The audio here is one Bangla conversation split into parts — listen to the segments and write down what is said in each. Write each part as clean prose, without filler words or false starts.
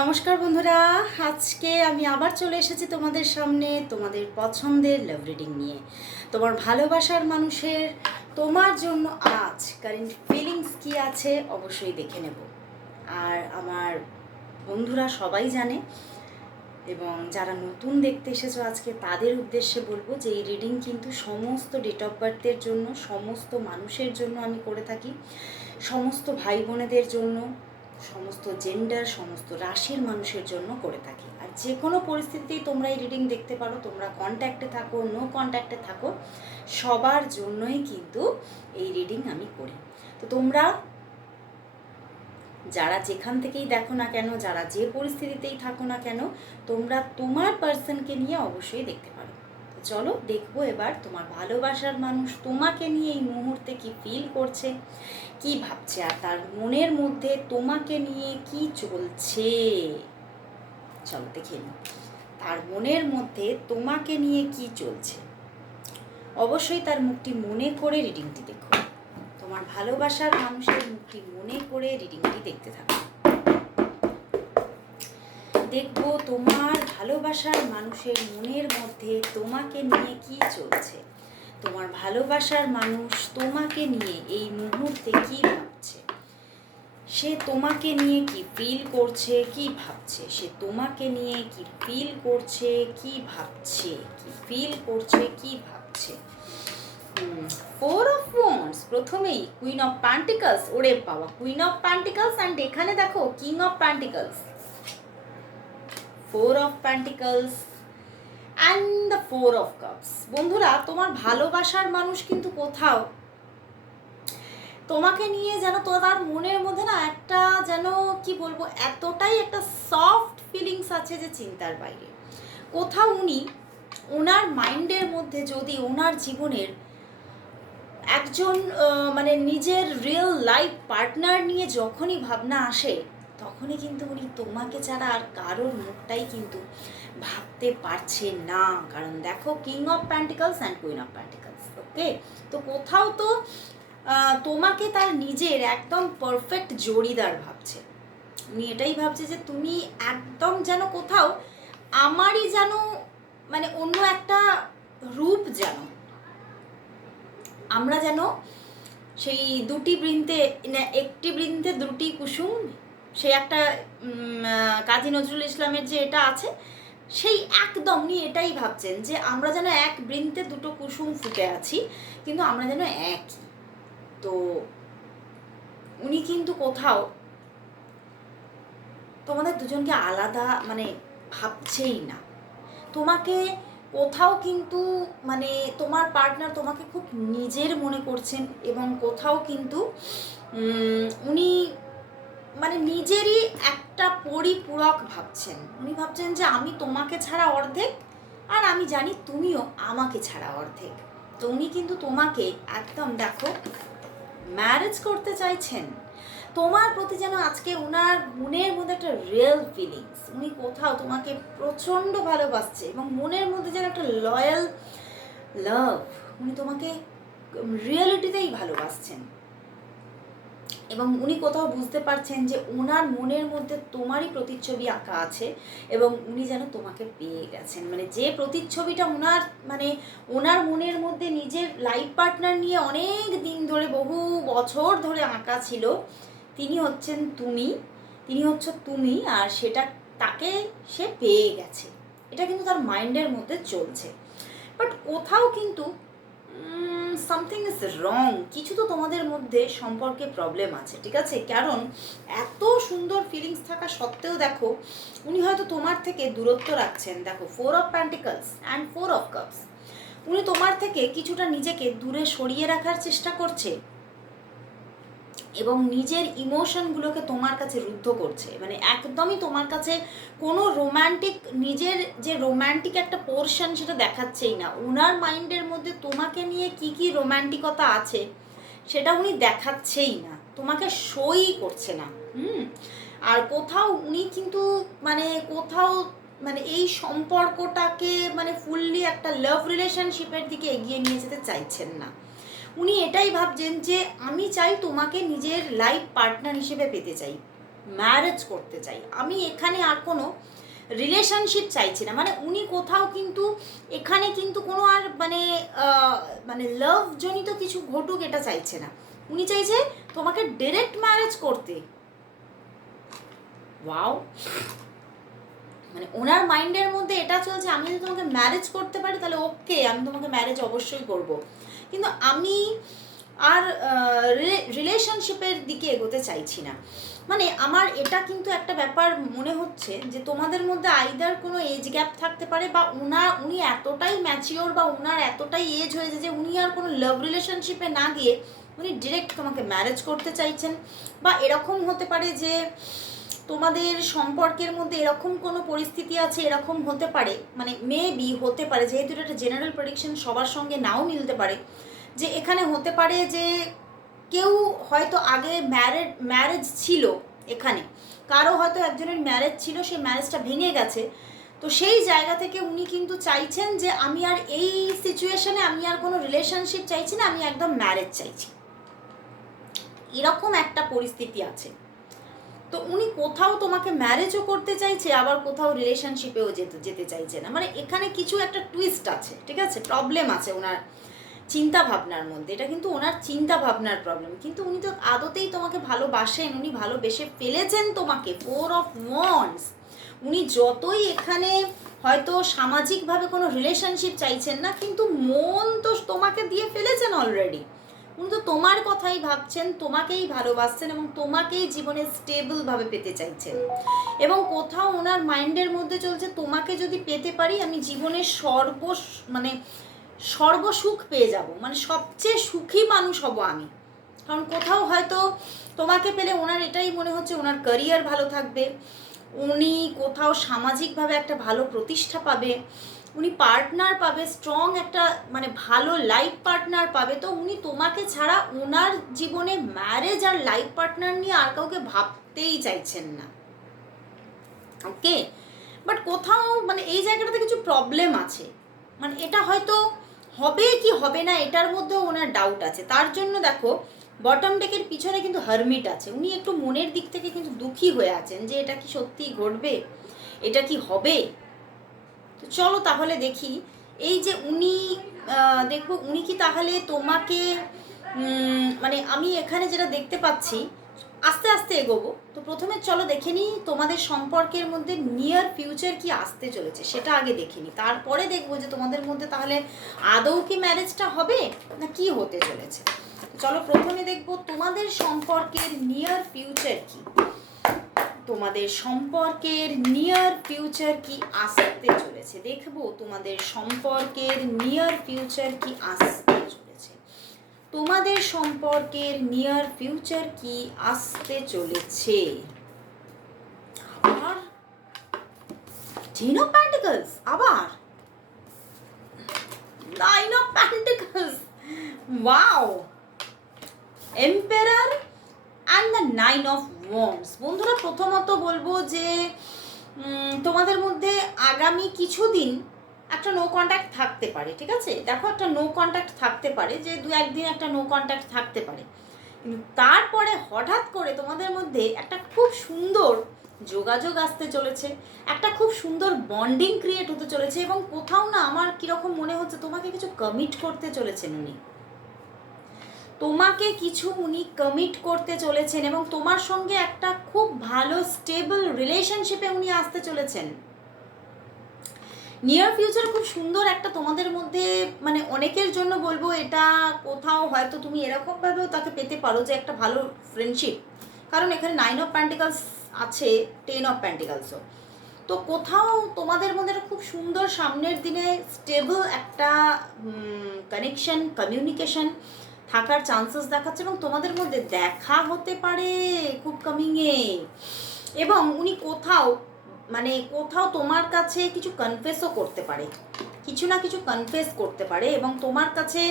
নমস্কার বন্ধুরা, আজকে আমি আবার চলে এসেছি তোমাদের সামনে তোমাদের পছন্দের লাভ রিডিং নিয়ে। তোমার ভালোবাসার মানুষের তোমার জন্য আজ কারেন্ট ফিলিংস কী আছে অবশ্যই দেখে নেব। আর আমার বন্ধুরা সবাই জানে, এবং যারা নতুন দেখতে এসেছো আজকে তাদের উদ্দেশ্যে বলবো যে এই রিডিং কিন্তু সমস্ত ডেট অফ বার্থের জন্য, সমস্ত মানুষের জন্য আমি করে থাকি, সমস্ত ভাই বোনেদের জন্য, সমস্ত জেন্ডার, সমস্ত রাশির মানুষের জন্য করে থাকি। আর যে কোনো পরিস্থিতিতেই তোমরা এই রিডিং দেখতে পারো, তোমরা কন্ট্যাক্টে থাকো, নো কন্ট্যাক্টে থাকো, সবার জন্যই কিন্তু এই রিডিং আমি করি। তো তোমরা যারা যেখান থেকেই দেখো না কেন, যারা যে পরিস্থিতিতেই থাকো না কেন, তোমরা তোমার পার্সনকে নিয়ে অবশ্যই দেখতে পারো। তো চলো দেখবো এবার তোমার ভালোবাসার মানুষ তোমাকে নিয়ে এই মুহূর্তে কি ফিল করছে, কি ভাবছে, আর তার মনের মধ্যে তোমাকে নিয়ে কি চলছে। চলো দেখে নিই তার মনের মধ্যে তোমাকে নিয়ে কি চলছে। অবশ্যই তার মুখটি মনে করে রিডিংটি দেখো। তোমার ভালোবাসার মানুষের মুখটি মনে করে রিডিংটি দেখতে থাকো। দেখবো তোমার ভালোবাসার মানুষের মনের মধ্যে তোমাকে নিয়ে কি চলছে। তোমার ভালোবাসার মানুষ তোমাকে নিয়ে এই মুহূর্তে কি ভাবছে, সে তোমাকে নিয়ে কি ফিল করছে, কি ভাবছে, সে তোমাকে নিয়ে কি ফিল করছে, কি ভাবছে, কি ফিল করছে, কি ভাবছে। ফোর অফ ওয়ান্ডস, প্রথমেই কুইন অফ প্যান্টিকলস। ওরে বাবা, কুইন অফ প্যান্টিকলস অ্যান্ড এখানে দেখো king of pentacles, four of pentacles and the four of cups. বন্ধুরা, তোমার ভালোবাসার মানুষ কিন্তু কোথাও তোমাকে নিয়ে যেন তার মনের মধ্যে না একটা যেন কি বলবো, এতটাই একটা সফট ফিলিংস আছে যে চিন্তার বাইরে। কোথাও উনি ওনার মাইন্ডের মধ্যে যদি ওনার জীবনের একজন মানে নিজের রিয়েল লাইফ পার্টনার নিয়ে যখনই ভাবনা আসে, তখনই কিন্তু উনি তোমাকে ছাড়া আর কারোর মুখটাই কিন্তু ভাবতে পারছে না। কারণ দেখো king of pentacles and queen of pentacles. Okay, তো কোথাও তো তোমাকে তার নিজের একদম পারফেক্ট জড়িদার ভাবছে। উনি এটাই ভাবছে যে তুমি একদম যেন কোথাও আমারই যেন মানে অন্য একটা রূপ, যেন আমরা যেন সেই দুটি বৃন্তে একটি বৃন্তে দুটি কুসুম, সেই একটা কাজী নজরুল ইসলামের যে এটা আছে, সেই একদম উনি এটাই ভাবছেন যে আমরা যেন এক বৃন্তে দুটো কুসুম ফুটে আছি, কিন্তু আমরা যেন একই। তো উনি কিন্তু কোথাও তোমাদের দুজনকে আলাদা মানে ভাবছেই না। তোমাকে কোথাও কিন্তু মানে তোমার পার্টনার তোমাকে খুব নিজের মনে করছেন, এবং কোথাও কিন্তু উনি মানে নিজেরই একটা পরিপূরক ভাবছেন। উনি ভাবছেন যে আমি তোমাকে ছাড়া অর্ধেক, আর আমি জানি তুমিও আমাকে ছাড়া অর্ধেক। তো উনি কিন্তু তোমাকে একদম দেখো ম্যারেজ করতে চাইছেন। তোমার প্রতি যেন আজকে ওনার মনের মধ্যে একটা রিয়েল ফিলিংস, উনি কোথাও তোমাকে প্রচণ্ড ভালোবাসছে, এবং মনের মধ্যে যেন একটা লয়াল লাভ, উনি তোমাকে রিয়েলিটিতেই ভালোবাসছেন। এবং উনি কোথাও বুঝতে পারছেন যে ওনার মনের মধ্যে তোমারই প্রতিচ্ছবি আঁকা আছে, এবং উনি যেন তোমাকে পেয়ে গেছেন। মানে যে প্রতিচ্ছবিটা ওনার মানে ওনার মনের মধ্যে নিজের লাইফ পার্টনার নিয়ে অনেক দিন ধরে, বহু বছর ধরে আঁকা ছিল, তিনি হচ্ছেন তুমি, তিনি হচ্ছে তুমি, আর সেটা তাকে সে পেয়ে গেছে। এটা কিন্তু তার মাইন্ডের মধ্যে চলছে। বাট কোথাও কিন্তু সামথিং ইজ রং, কিছু তো তোমাদের মধ্যে সম্পর্কে প্রবলেম আছে, ঠিক আছে? কারণ এত সুন্দর ফিলিংস থাকা সত্ত্বেও দেখো উনি হয়তো তোমার থেকে দূরত্ব রাখছেন। দেখো four of pentacles and four of cups, উনি তোমার থেকে কিছুটা নিজেকে দূরে সরিয়ে রাখার চেষ্টা করছে, এবং নিজের ইমোশনগুলোকে তোমার কাছে রুদ্ধ করছে। মানে একদমই তোমার কাছে কোনো রোম্যান্টিক, নিজের যে রোম্যান্টিক একটা পোর্শন সেটা দেখাচ্ছেই না। ওনার মাইন্ডের মধ্যে তোমাকে নিয়ে কি কি রোম্যান্টিকতা আছে সেটা উনি দেখাচ্ছেই না, তোমাকে শোই করছে না। আর কোথাও উনি কিন্তু মানে কোথাও মানে এই সম্পর্কটাকে মানে ফুললি একটা লাভ রিলেশনশিপের দিকে এগিয়ে নিয়ে যেতে চাইছেন না। উনি এটাই ভাবছেন যে আমি চাই তোমাকে নিজের লাইফ পার্টনার হিসেবে পেতে চাই, ম্যারেজ করতে চাই, আমি এখানে আর কোনো রিলেশনশিপ চাইছি না। মানে উনি কোথাও কিন্তু এখানে কিন্তু কোনো আর মানে লাভ জনিত কিছু ঘটুক এটা চাইছে না। উনি চাইছে তোমাকে ডিরেক্ট ম্যারেজ করতে। ওয়াও, মানে ওনার মাইন্ডের মধ্যে এটা চলছে, আমি যদি তোমাকে ম্যারেজ করতে পারি তাহলে ওকে, আমি তোমাকে ম্যারেজ অবশ্যই করব। কিন্তু আমি আর রিলেশনশিপের দিকে এগোতে চাইছি না। মানে আমার এটা কিন্তু একটা ব্যাপার মনে হচ্ছে যে তোমাদের মধ্যে আইদার কোনো এজ গ্যাপ থাকতে পারে, বা উনি এতটাই ম্যাচিওর বা উনার এতটাই এজ হয়েছে যে উনি আর কোনো লাভ রিলেশনশিপে না গিয়ে উনি ডিরেক্ট তোমাকে ম্যারেজ করতে চাইছেন। বা এরকম হতে পারে যে তোমাদের সম্পর্কের মধ্যে এরকম কোনো পরিস্থিতি আছে, এরকম হতে পারে, মানে মেবি হতে পারে, যেহেতু এটা একটা জেনারেল প্রেডিকশন সবার সঙ্গে নাও মিলতে পারে, যে এখানে হতে পারে যে কেউ হয়তো আগে ম্যারেজ ছিল, এখানে কারো হয়তো একজনের ম্যারেজ ছিল, সেই ম্যারেজটা ভেঙে গেছে। তো সেই জায়গা থেকে উনি কিন্তু চাইছেন যে আমি আর এই সিচুয়েশনে আমি আর কোনো রিলেশনশিপ চাইছি না, আমি একদম ম্যারেজ চাইছি, এরকম একটা পরিস্থিতি আছে। তো উনি কোথাও তোমাকে ম্যারেজও করতে চাইছে, আবার কোথাও রিলেশনশিপেও যেতে চাইছে না। মানে এখানে কিছু একটা টুইস্ট আছে, ঠিক আছে, প্রবলেম আছে ওনার চিন্তা ভাবনার মধ্যে। এটা কিন্তু ওনার চিন্তা ভাবনার প্রবলেম, কিন্তু উনি তো আদতেই তোমাকে ভালোবাসেন, উনি ভালোবেসে ফেলেছেন তোমাকে। 4 অফ ওয়ান্ডস। উনি যতই এখানে হয়তো সামাজিকভাবে কোনো রিলেশনশিপ চাইছেন না, কিন্তু মন তো তোমাকে দিয়ে ফেলেছেন অলরেডি। উনি তো তোমার কথাই ভাবছেন, তোমাকেই ভালোবাসছেন এবং তোমাকেই জীবনে স্টেবলভাবে পেতে চাইছেন। এবং কোথাও ওনার মাইন্ডের মধ্যে চলছে তোমাকে যদি পেতে পারি আমি জীবনের মানে সর্বসুখ পেয়ে যাব, মানে সবচেয়ে সুখী মানুষ হব আমি। কারণ কোথাও হয়তো তোমাকে পেলে ওনার এটাই মনে হচ্ছে ওনার ক্যারিয়ার ভালো থাকবে, উনি কোথাও সামাজিকভাবে একটা ভালো প্রতিষ্ঠা পাবে, উনি পার্টনার পাবে, স্ট্রং একটা মানে ভালো লাইফ পার্টনার পাবে। তো উনি তোমাকে ছাড়া ওনার জীবনে ম্যারেজ আর লাইফ পার্টনার নিয়ে আর কাউকে ভাবতেই চাইছেন না। ওকে, বাট কোথাও মানে এই জায়গাটাতে কিছু প্রবলেম আছে, মানে এটা হয়তো হবে কি হবে না এটার মধ্যেও ওনার ডাউট আছে। তার জন্য দেখো বটম ডেকের পিছনে কিন্তু হারমিট আছে, উনি একটু মনের দিক থেকে কিন্তু দুঃখী হয়ে আছেন যে এটা কি সত্যিই ঘটবে, এটা কি হবে। তো চলো তাহলে দেখি এই যে উনি দেখবো উনি কি তাহলে তোমাকে মানে আমি এখানে যেটা দেখতে পাচ্ছি, আস্তে আস্তে এগোবো। তো প্রথমে চলো দেখে নিই তোমাদের সম্পর্কের মধ্যে নিয়ার ফিউচার কি আসতে চলেছে, সেটা আগে দেখে নিই, তারপরে দেখবো যে তোমাদের মধ্যে তাহলে আদৌ কি ম্যারেজটা হবে না কি হতে চলেছে। চলো প্রথমে দেখবো তোমাদের সম্পর্কের নিয়ার ফিউচার কি, তোমাদের সম্পর্কের নিয়ার ফিউচার কি আসতে চলেছে। দেখবো তোমাদের সম্পর্কের নিয়ার ফিউচার কি আসতে চলেছে, তোমাদের সম্পর্কের নিয়ার ফিউচার কি আসতে চলেছে। আবার 10 অফ পেন্টিকলস, আবার 9 of pentacles, wow, emperor and the 9 of wands. বন্ধুরা প্রথমত বলবো যে তোমাদের মধ্যে আগামী কিছুদিন একটা নো কন্ট্যাক্ট থাকতে পারে, ঠিক আছে। দেখো একটা নো কন্ট্যাক্ট থাকতে পারে, যে 2-1 দিন একটা নো কন্ট্যাক্ট থাকতে পারে, কিন্তু তারপরে হঠাৎ করে তোমাদের মধ্যে একটা খুব সুন্দর যোগাযোগ আসতে চলেছে, একটা খুব সুন্দর বন্ডিং ক্রিয়েট হতে চলেছে। এবং কোথাও না আমার কীরকম মনে হচ্ছে তোমাকে কিছু কমিট করতে চলেছেন উনি, তোমাকে কিছু উনি কমিট করতে চলেছেন এবং তোমার সঙ্গে একটা খুব ভালো স্টেবল রিলেশনশিপে উনি আসতে চলেছেন। নিয়ার ফিউচার খুব সুন্দর একটা তোমাদের মধ্যে, মানে অনেকের জন্য বলবো এটা কোথাও হয়তো তুমি এরকমভাবেও তাকে পেতে পারো যে একটা ভালো ফ্রেন্ডশিপ, কারণ এখানে 9 অফ পেন্টিকলস আছে, 10 অফ পেন্টিকলসও। তো কোথাও তোমাদের মধ্যে খুব সুন্দর সামনের দিনে স্টেবল একটা কানেকশন, কমিউনিকেশন থাকার চান্সেস দেখাচ্ছে এবং তোমাদের মধ্যে দেখা হতে পারে খুব কামিংয়ে। এবং উনি কোথাও মানে কোথাও তোমার কাছে কিছু কনফেসও করতে পারে, কিছু না কিছু কনফেস করতে পারে এবং তোমার কাছে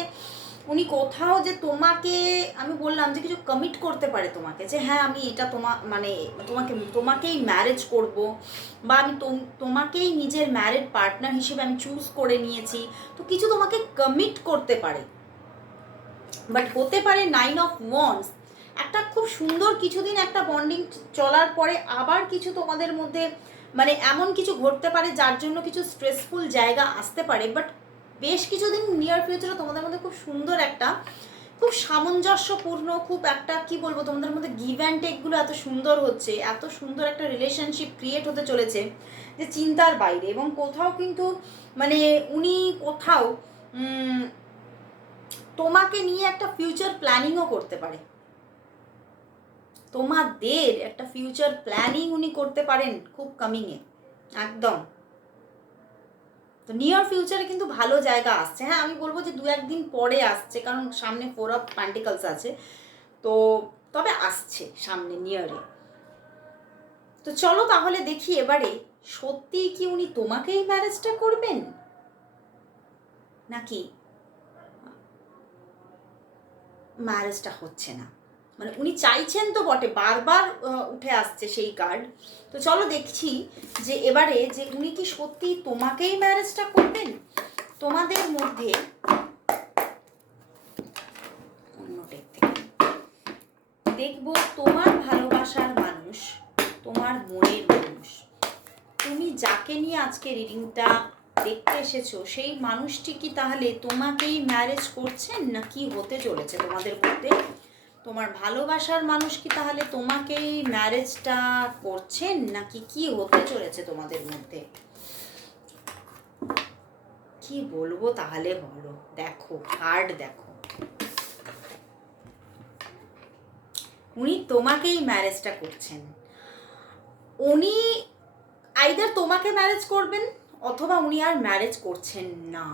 উনি কোথাও যে তোমাকে আমি বললাম যে কিছু কমিট করতে পারে তোমাকে, যে হ্যাঁ আমি এটা মানে তোমাকেই ম্যারেজ করব, বা আমি তোমাকেই নিজের ম্যারেড পার্টনার হিসেবে আমি চুজ করে নিয়েছি। তো কিছু তোমাকে কমিট করতে পারে, বাট হতে পারে 9 অফ ওয়ান্ডস একটা খুব সুন্দর কিছুদিন একটা বন্ডিং চলার পরে আবার কিছু তোমাদের মধ্যে মানে এমন কিছু ঘটতে পারে যার জন্য কিছু স্ট্রেসফুল জায়গা আসতে পারে, বাট বেশ কিছুদিন নিয়ার ফিউচারে তোমাদের মধ্যে খুব সুন্দর একটা, খুব সামঞ্জস্যপূর্ণ, খুব একটা কি বলবো, তোমাদের মধ্যে গিভ অ্যান্ড টেকগুলো এত সুন্দর হচ্ছে, এত সুন্দর একটা রিলেশনশিপ ক্রিয়েট হতে চলেছে যে চিন্তার বাইরে। এবং কোথাও কিন্তু মানে উনি কোথাও তোমাকে নিয়ে একটা ফিউচার প্ল্যানিংও করতে পারে, তোমাদের একটা ফিউচার প্ল্যানিং উনি করতে পারেন খুব কামিংয়ে একদম। তো নিয়ার ফিউচারে কিন্তু ভালো জায়গা আসছে। হ্যাঁ, আমি বলবো যে 2-1 দিন পরে আসছে, কারণ সামনে 4 অফ পেন্টিকলস আছে, তো তবে আসছে সামনে নিয়ারে। তো চলো তাহলে দেখি এবারে সত্যিই কি উনি তোমাকেই ম্যারেজটা করবেন, নাকি ম্যারেজটা হচ্ছে না। মানে উনি চাইছেন তো বটে, বারবার উঠে আসছে সেই কার্ড। তো চলো দেখছি যে এবারে যে উনি কি সত্যি তোমাকেই ম্যারেজটা করবেন। তোমাদের মধ্যে অন্য ডেক থেকে দেখবো তোমার ভালোবাসার মানুষ, তোমার মনের মানুষ, তুমি যাকে নিয়ে আজকে রিডিংটা দেখতে এসেছো সেই মানুষটি কি তাহলে তোমাকেই ম্যারেজ করছেন, না কি হতে চলেছে তোমাদের মধ্যে। তোমার ভালোবাসার মানুষ কি তাহলে তোমাকেই ম্যারেজটা করছেন, নাকি কি হতে চলেছে তোমাদের মধ্যে। কি বলবো তাহলে বলো, দেখো কার্ড দেখো, উনি তোমাকেই ম্যারেজটা করছেন। উনি আইদার তোমাকে ম্যারেজ করবেন অথবা উনি আর ম্যারেজ করছেন না।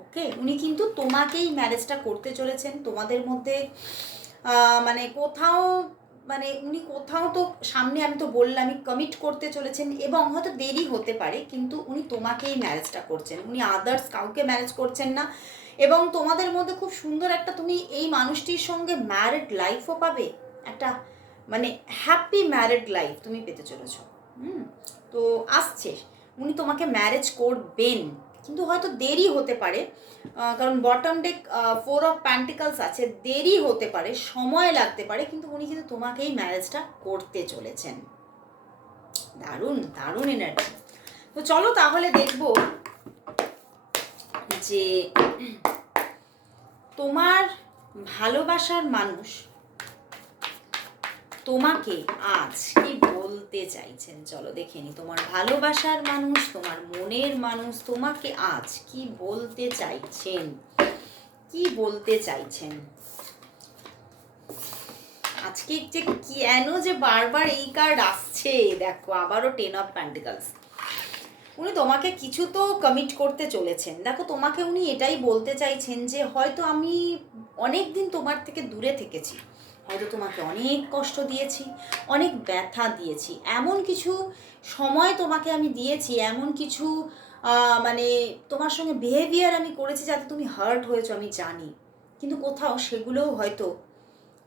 ওকে, উনি কিন্তু তোমাকেই ম্যারেজটা করতে চলেছেন। তোমাদের মধ্যে মানে কোথাও মানে উনি কোথাও তো সামনে, আমি তো বললামই, কমিট করতে চলেছেন এবং হয়তো দেরি হতে পারে, কিন্তু উনি তোমাকেই ম্যারেজটা করছেন। উনি আদার্স কাউকে ম্যারেজ করছেন না। এবং তোমাদের মধ্যে খুব সুন্দর একটা, তুমি এই মানুষটির সঙ্গে ম্যারিড লাইফও পাবে, একটা মানে হ্যাপি ম্যারিড লাইফ তুমি পেতে চলেছো। তো আসছে উনি তোমাকে ম্যারেজ করবেন, কিন্তু হয়তো দেরি হতে পারে, কারণ বটম ডেক 4 অফ পেন্টিকলস আছে, দেরি হতে পারে, সময় লাগতে পারে, কিন্তু উনি কিন্তু তোমাকেই ম্যারেজটা করতে চলেছেন। দারুণ দারুণ এনার্জি। তো চলো তাহলে দেখবো যে তোমার ভালোবাসার মানুষ তোমাকে আজ কি বলতে চাইছেন। চলো দেখে নি, তোমার ভালোবাসার মানুষ, তোমার মনের মানুষ তোমাকে আজ কি বলতে চাইছেন, কি বলতে চাইছেন। আজকে যে কেন যে বারবার এই কার্ড আসছে, দেখো আবারও 10 অফ পেন্টিকলস। উনি তোমাকে কিছু তো কমিট করতে চলেছেন। দেখো তোমাকে উনি এটাই বলতে চাইছেন যে হয়তো আমি অনেক দিন তোমার থেকে দূরে থেকেছি, হয়তো তোমাকে অনেক কষ্ট দিয়েছি, অনেক ব্যথা দিয়েছি, এমন কিছু সময় তোমাকে আমি দিয়েছি, এমন কিছু মানে তোমার সঙ্গে বিহেভিয়ার আমি করেছি যাতে তুমি হার্ট হয়েছো, আমি জানি। কিন্তু কোথাও সেগুলোও হয়তো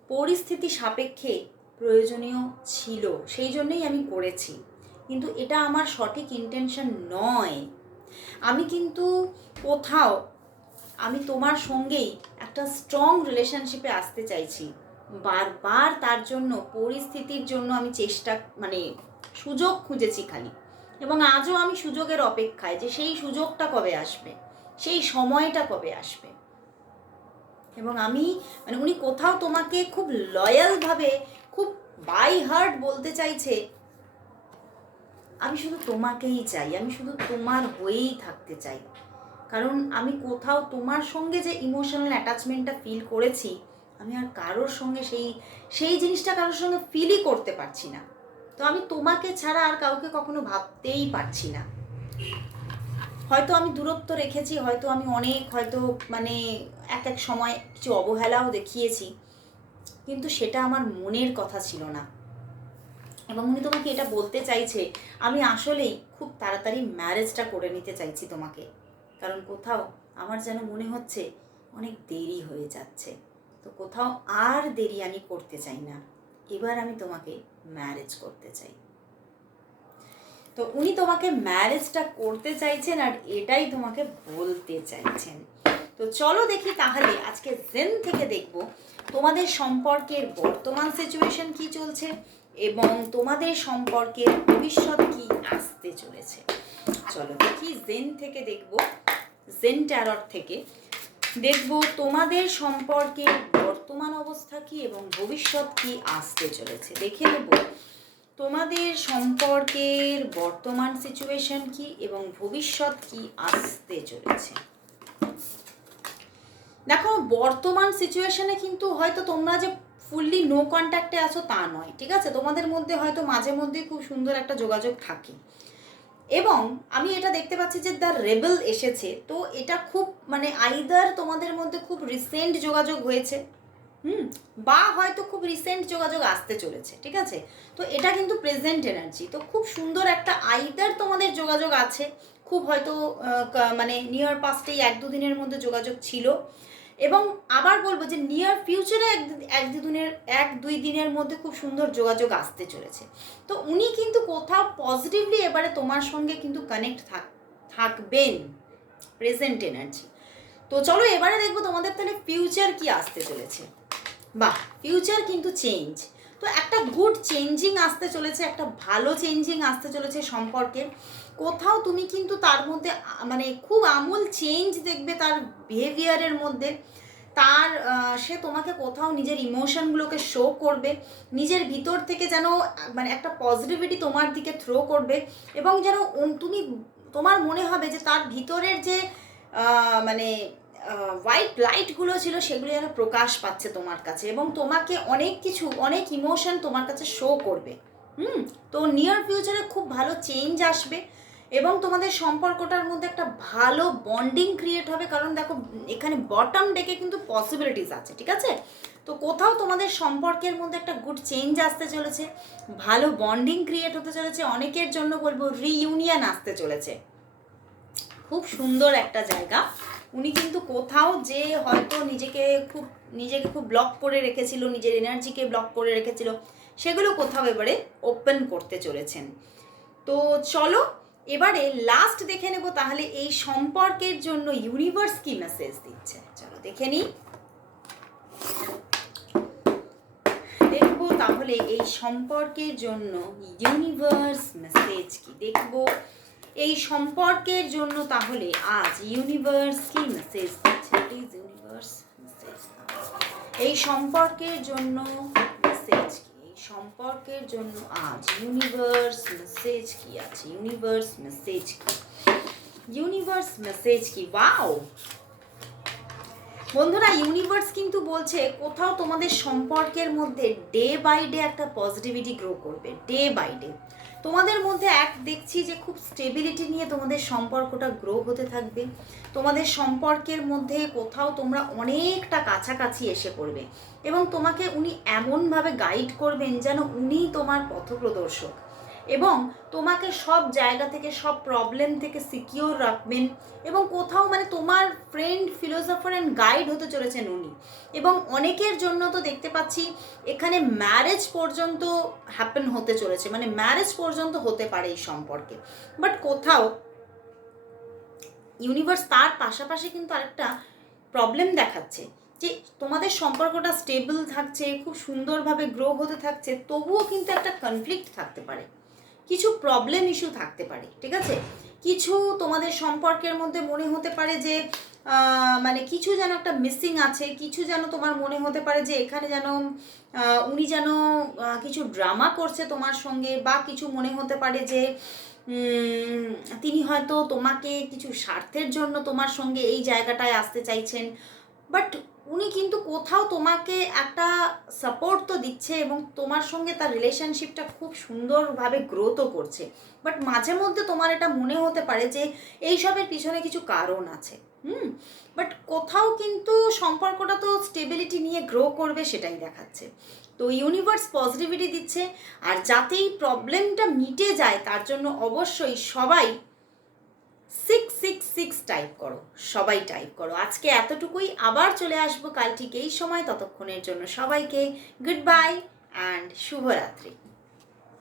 পরিস্থিতি সাপেক্ষে প্রয়োজনীয় ছিল, সেই জন্যই আমি করেছি, কিন্তু এটা আমার সঠিক ইন্টেনশন নয়। আমি কিন্তু কোথাও আমি তোমার সঙ্গেই একটা স্ট্রং রিলেশনশিপে আসতে চাইছি, বারবার তার জন্য পরিস্থিতির জন্য আমি চেষ্টা মানে সুযোগ খুঁজেছি খালি, এবং আজও আমি সুযোগের অপেক্ষায় যে সেই সুযোগটা কবে আসবে, সেই সময়টা কবে আসবে। এবং আমি মানে উনি কোথাও তোমাকে খুব লয়ালভাবে, খুব বাই হার্ট বলতে চাইছে আমি শুধু তোমাকেই চাই, আমি শুধু তোমার হয়েই থাকতে চাই। কারণ আমি কোথাও তোমার সঙ্গে যে ইমোশনাল অ্যাটাচমেন্টটা ফিল করেছি, আমি আর কারোর সঙ্গে সেই জিনিসটা কারোর সঙ্গে ফিলই করতে পারছি না। তো আমি তোমাকে ছাড়া আর কাউকে কখনো ভাবতেই পারছি না। হয়তো আমি দূরত্ব রেখেছি, হয়তো আমি অনেক হয়তো মানে এক এক সময় কিছু অবহেলাও দেখিয়েছি, কিন্তু সেটা আমার মনের কথা ছিল না। এবং উনি তোমাকে এটা বলতে চাইছে আমি আসলেই খুব তাড়াতাড়ি ম্যারেজটা করে নিতে চাইছি তোমাকে, কারণ কোথাও আমার যেন মনে হচ্ছে অনেক দেরি হয়ে যাচ্ছে। তো কোথাও আর দেরি আমি করতে চাই না, এবার আমি তোমাকে ম্যারেজ করতে চাই। তো উনি তোমাকে ম্যারেজটা করতে চাইছেন আর এটাই তোমাকে বলতে চাইছেন। তো তো চলো দেখি তাহলে আজকে জেন থেকে দেখব তোমাদের সম্পর্কের বর্তমান সিচুয়েশন কি চলছে এবং তোমাদের সম্পর্কের ভবিষ্যৎ কি আসতে চলেছে। চলো দেখি জেন থেকে দেখব, জেন ট্যারট থেকে দেখব তোমাদের সম্পর্কের বর্তমান অবস্থা কি এবং ভবিষ্যৎ কি আসতে চলেছে। দেখে নেব তোমাদের সম্পর্কের বর্তমান সিচুয়েশন কি এবং ভবিষ্যৎ কি আসতে চলেছে। দেখো, বর্তমান সিচুয়েশনে কিন্তু হয়তো তোমরা যে ফুললি নো কন্ট্যাক্টে আছো তা নয়, ঠিক আছে? তোমাদের মধ্যে হয়তো মাঝে মধ্যে খুব সুন্দর একটা যোগাযোগ থাকে এবং আমি এটা দেখতে পাচ্ছি যে দ্য রেবেল এসেছে। তো এটা খুব মানে আইদার তোমাদের মধ্যে খুব রিসেন্ট যোগাযোগ হয়েছে, বা হয়তো খুব রিসেন্ট যোগাযোগ আসতে চলেছে, ঠিক আছে? তো এটা কিন্তু প্রেজেন্ট এনার্জি। তো খুব সুন্দর একটা আইদার তোমাদের যোগাযোগ আছে, খুব হয়তো মানে নিয়ার পাস্টেই 1-2 দিনের মধ্যে যোগাযোগ ছিল, এবং আবার বলবো যে নিয়ার ফিউচারে 1-2 দিনের মধ্যে খুব সুন্দর যোগাযোগ আসতে চলেছে। তো উনি কিন্তু কোথাও পজিটিভলি এবারে তোমার সঙ্গে কিন্তু কানেক্ট থাকবেন, প্রেজেন্ট এনার্জি। তো চলো এবারে দেখবো তোমাদের তাহলে ফিউচার কি আসতে চলেছে। বাহ, ফিউচার কিন্তু চেঞ্জ। তো একটা গুড চেঞ্জিং আসতে চলেছে, একটা ভালো চেঞ্জিং আসতে চলেছে সম্পর্কে। কোথাও তুমি কিন্তু তার মধ্যে মানে খুব আমূল চেঞ্জ দেখবে তার বিহেভিয়ারের মধ্যে। তার সে তোমাকে কোথাও নিজের ইমোশনগুলোকে শো করবে, নিজের ভিতর থেকে যেন মানে একটা পজিটিভিটি তোমার দিকে থ্রো করবে, এবং যেন তুমি তোমার মনে হবে যে তার ভিতরের যে মানে হোয়াইট লাইটগুলো ছিল সেগুলো যেন প্রকাশ পাচ্ছে তোমার কাছে, এবং তোমাকে অনেক কিছু, অনেক ইমোশন তোমার কাছে শো করবে। তো নিয়ার ফিউচারে খুব ভালো চেঞ্জ আসবে এবং তোমাদের সম্পর্কটার মধ্যে একটা ভালো বন্ডিং ক্রিয়েট হবে। কারণ দেখো, এখানে বটম ডেকে কিন্তু পসিবিলিটিস আছে, ঠিক আছে? তো কোথাও তোমাদের সম্পর্কের মধ্যে একটা গুড চেঞ্জ আসতে চলেছে, ভালো বন্ডিং ক্রিয়েট হতে চলেছে। অনেকের জন্য বলবো রিইউনিয়ন আসতে চলেছে। খুব সুন্দর একটা জায়গা। উনি কিন্তু কোথাও যে হয়তো নিজেকে খুব ব্লক করে রেখেছিল, নিজের এনার্জিকে ব্লক করে রেখেছিল, সেগুলো কোথাও এবারে ওপেন করতে চলেছেন। তো চলো এবারে লাস্ট দেখে নেব তাহলে এই সম্পর্কের জন্য ইউনিভার্স কি মেসেজ দিচ্ছে। চলো দেখে নিই, দেখবো তাহলে এই সম্পর্কের জন্য ইউনিভার্স মেসেজ কি। দেখবো এই সম্পর্কের জন্য তাহলে আজ ইউনিভার্স কি মেসেজ দিচ্ছে। প্লিজ ইউনিভার্স মেসেজ, এই সম্পর্কের জন্য মেসেজ কি, এই সম্পর্কের জন্য আজ ইউনিভার্স মেসেজ কি আছে। ইউনিভার্স মেসেজ কি, ইউনিভার্স মেসেজ কি। ওয়াও বন্ধুরা, ইউনিভার্স কিন্তু বলছে কোথাও তোমাদের সম্পর্কের মধ্যে ডে বাই ডে একটা পজিটিভিটি গ্রো করবে। ডে বাই ডে তোমাদের মধ্যে দেখছি যে খুব স্টেবিলিটি নিয়ে তোমাদের সম্পর্কটা গ্রো হতে থাকবে। তোমাদের সম্পর্কের মধ্যে কোথাও তোমরা অনেকটা কাছাকাছি এসে পড়বে এবং তোমাকে উনি এমনভাবে গাইড করবেন যেন উনি তোমার পথপ্রদর্শক, এবং তোমাকে সব জায়গা থেকে, সব প্রবলেম থেকে সিকিওর রাখবেন, এবং কোথাও মানে তোমার ফ্রেন্ড, ফিলোসফার অ্যান্ড গাইড হতে চলেছেন উনি। এবং অনেকের জন্য তো দেখতে পাচ্ছি এখানে ম্যারেজ পর্যন্ত হ্যাপেন হতে চলেছে, মানে ম্যারেজ পর্যন্ত হতে পারে এই সম্পর্কে। বাট কোথাও ইউনিভার্স তার পাশাপাশি কিন্তু আরেকটা প্রবলেম দেখাচ্ছে যে তোমাদের সম্পর্কটা স্টেবল থাকছে, খুব সুন্দরভাবে গ্রো হতে থাকছে, তবুও কিন্তু একটা কনফ্লিক্ট থাকতে পারে, কিছু প্রবলেম ইস্যু থাকতে পারে, ঠিক আছে? কিছু তোমাদের সম্পর্কের মধ্যে মনে হতে পারে যে মানে কিছু যেন একটা মিসিং আছে, কিছু যেন তোমার মনে হতে পারে যে এখানে যেন উনি যেন কিছু ড্রামা করছে তোমার সঙ্গে, বা কিছু মনে হতে পারে যে তিনি হয়তো তোমাকে কিছু স্বার্থের জন্য তোমার সঙ্গে এই জায়গাটায় আসতে চাইছেন। বাট উনি কিন্তু কোথাও তোমাকে একটা সাপোর্ট তো দিচ্ছে এবং তোমার সঙ্গে তার রিলেশনশিপটা খুব সুন্দরভাবে গ্রোথও করছে। বাট মাঝে মধ্যে তোমার এটা মনে হতে পারে যে এইসবের পিছনে কিছু কারণ আছে। বাট কোথাও কিন্তু সম্পর্কটা তো স্টেবিলিটি নিয়ে গ্রো করবে, সেটাই দেখাচ্ছে। তো ইউনিভার্স পজিটিভিটি দিচ্ছে, আর যাতেই প্রবলেমটা মিটে যায় তার জন্য অবশ্যই সবাই 666 টাইপ করো, সবাই টাইপ করো। আজকে এতটুকুই, আবার চলে আসবো কাল ঠিক এই সময়। ততক্ষণের জন্য সবাইকে গুড বাই অ্যান্ড শুভরাত্রি।